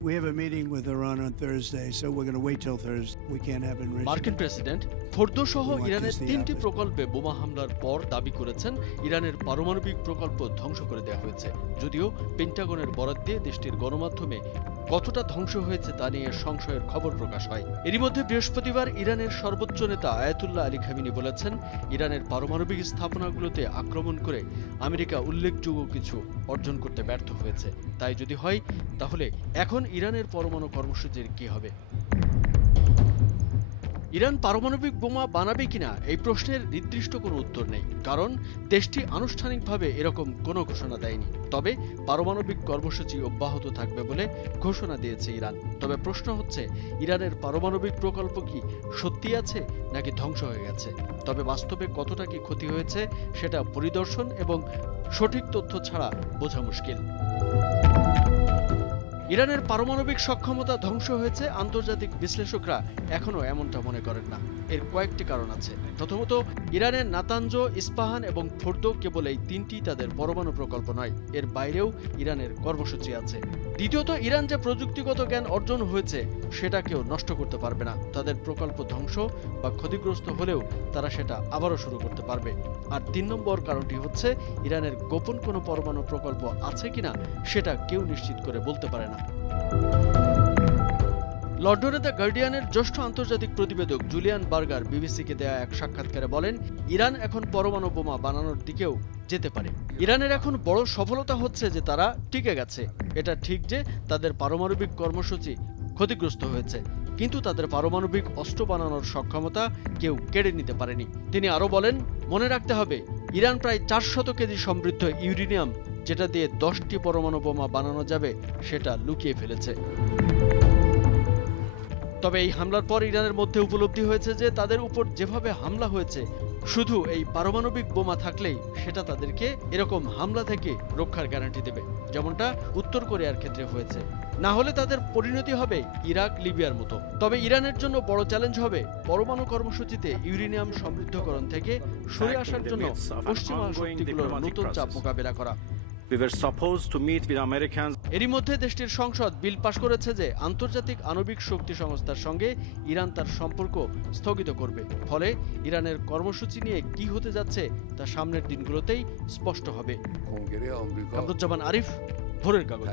We have a meeting with Iran on Thursday, so we're going to wait till Thursday. We can't have enrichment. মার্কিন president Fordow সহ ইরানের 3টি প্রকল্পে বোমা হামলার পর দাবি করেছেন ইরানের পারমাণবিক প্রকল্প ধ্বংস করে দেওয়া হয়েছে। যদিও পেন্টাগনের বরাত দিয়ে দেশটির গণমাধ্যমে কতটা ধ্বংস হয়েছে তা নিয়ে সংশয়ের খবর প্রকাশ হয়। এরই মধ্যে বৃহস্পতিবার ইরানের সর্বোচ্চ নেতা আয়াতুল্লাহ আলী খামেনি বলেছেন, ইরানের পারমাণবিক স্থাপনাগুলোতে আক্রমণ করে আমেরিকা উল্লেখযোগ্য কিছু অর্জন করতে ব্যর্থ হয়েছে। তাই যদি হয় তাহলে এখন ইরানের পরমাণু কর্মসূচির কি হবে? ইরান পারমাণবিক বোমা বানাবে কিনা এই প্রশ্নের নির্দিষ্ট কোনো উত্তর নেই, কারণ দেশটি আনুষ্ঠানিকভাবে এরকম কোনো ঘোষণা দেয়নি। তবে পারমাণবিক কর্মসূচি অব্যাহত থাকবে বলে ঘোষণা দিয়েছে ইরান। তবে প্রশ্ন হচ্ছে, ইরানের পারমাণবিক প্রকল্প কি সত্যি আছে নাকি ধ্বংস হয়ে গেছে? তবে বাস্তবে কতটা কি ক্ষতি হয়েছে সেটা পরিদর্শন এবং সঠিক তথ্য ছাড়া বোঝা মুশকিল। ইরানের পারমাণবিক সক্ষমতা ধ্বংস হয়েছে আন্তর্জাতিক বিশ্লেষকরা এখনও এমনটা মনে করেন না। এর কয়েকটি কারণ আছে। প্রথমত, ইরানের নাতানজ, ইস্পাহান এবং ফোর্দো কেবল এই 3টি তাদের পরমাণু প্রকল্প নয়, এর বাইরেও ইরানের কর্মসূচি আছে। দ্বিতীয়ত, ইরান যে প্রযুক্তিগত জ্ঞান অর্জন হয়েছে সেটা কেউ নষ্ট করতে পারবে না। তাদের প্রকল্প ধ্বংস বা ক্ষতিগ্রস্ত হলেও তারা সেটা আবারও শুরু করতে পারবে। আর 3 নম্বর কারণটি হচ্ছে, ইরানের গোপন কোনো পরমাণু প্রকল্প আছে কিনা সেটা কেউ নিশ্চিত করে বলতে পারে না। লন্ডনে দ্য গার্ডিয়ানের জ্যেষ্ঠ আন্তর্জাতিক প্রতিবেদক জুলিয়ান বার্গার বিবিসিকে দেয়া এক সাক্ষাৎকারে বলেন, ইরান এখন পরমাণু বোমা বানানোর দিকেও যেতে পারে। ইরানের এখন বড় সফলতা হচ্ছে যে তারা টিকে গেছে। এটা ঠিক যে তাদের পারমাণবিক কর্মসূচি ক্ষতিগ্রস্ত হয়েছে, কিন্তু তাদের পারমাণবিক অস্ত্র বানানোর সক্ষমতা কেউ কেড়ে নিতে পারেনি। তিনি আরও বলেন, মনে রাখতে হবে, ইরান প্রায় 400 কেজি সমৃদ্ধ ইউরেনিয়াম, যেটা দিয়ে 10টি পরমাণু বোমা বানানো যাবে, সেটা লুকিয়ে ফেলেছে। তবে এই হামলার পর ইরানের মধ্যে উপলব্ধি হয়েছে যে তাদের উপর যেভাবে হামলা হয়েছে, শুধু এই পারমাণবিক বোমা থাকলেই সেটা তাদেরকে এরকম হামলা থেকে রক্ষার গ্যারান্টি দেবে, যেমনটা উত্তর কোরিয়ার ক্ষেত্রে হয়েছে। না হলে তাদের পরিণতি হবে ইরাক, লিবিয়ার মতো। তবে ইরানের জন্য বড় চ্যালেঞ্জ হবে পরমাণু কর্মসূচিতে ইউরেনিয়াম সমৃদ্ধকরণ থেকে সরে আসার জন্য পশ্চিমা শক্তিগুলোর নতুন চাপ মোকাবেলা করা। এরই মধ্যে দেশটির সংসদ বিল পাশ করেছে যে আন্তর্জাতিক আণবিক শক্তি সংস্থার সঙ্গে ইরান তার সম্পর্ক স্থগিত করবে। ফলে ইরানের কর্মসূচি নিয়ে কি হতে যাচ্ছে তা সামনের দিনগুলোতেই স্পষ্ট হবে। কামরুজ্জামান আরিফ, ভোরের কাগজ।